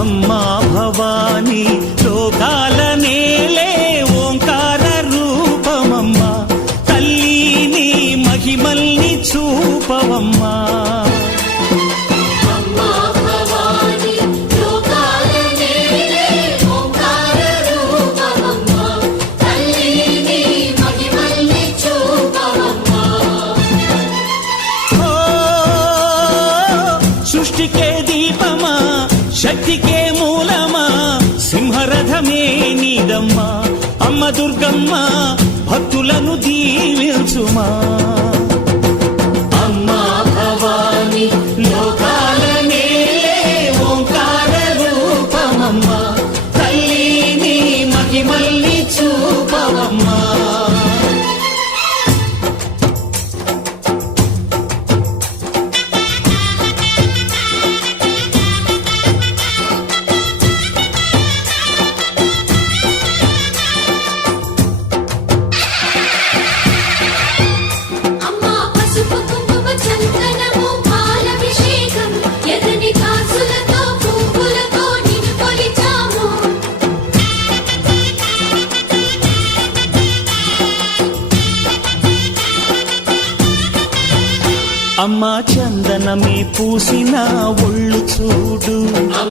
అమ్మా భవాని లోకాల నేలే ఓంకార రూపమమ్మా తల్లి మహిమల్ని చూపవమ్మా సృష్టికే దీపమా శక్తికే మూలమా సింహరథమే నీదమ్మా అమ్మ దుర్గమ్మ భక్తులను దీవించుమా అమ్మా భవాని లోకాల నేలే ఓంకార రూపమమ్మా తల్లిని మహిమల్ని చూపవమ్మా అమ్మా చందనమే పూసిన ఒళ్ళు చూడు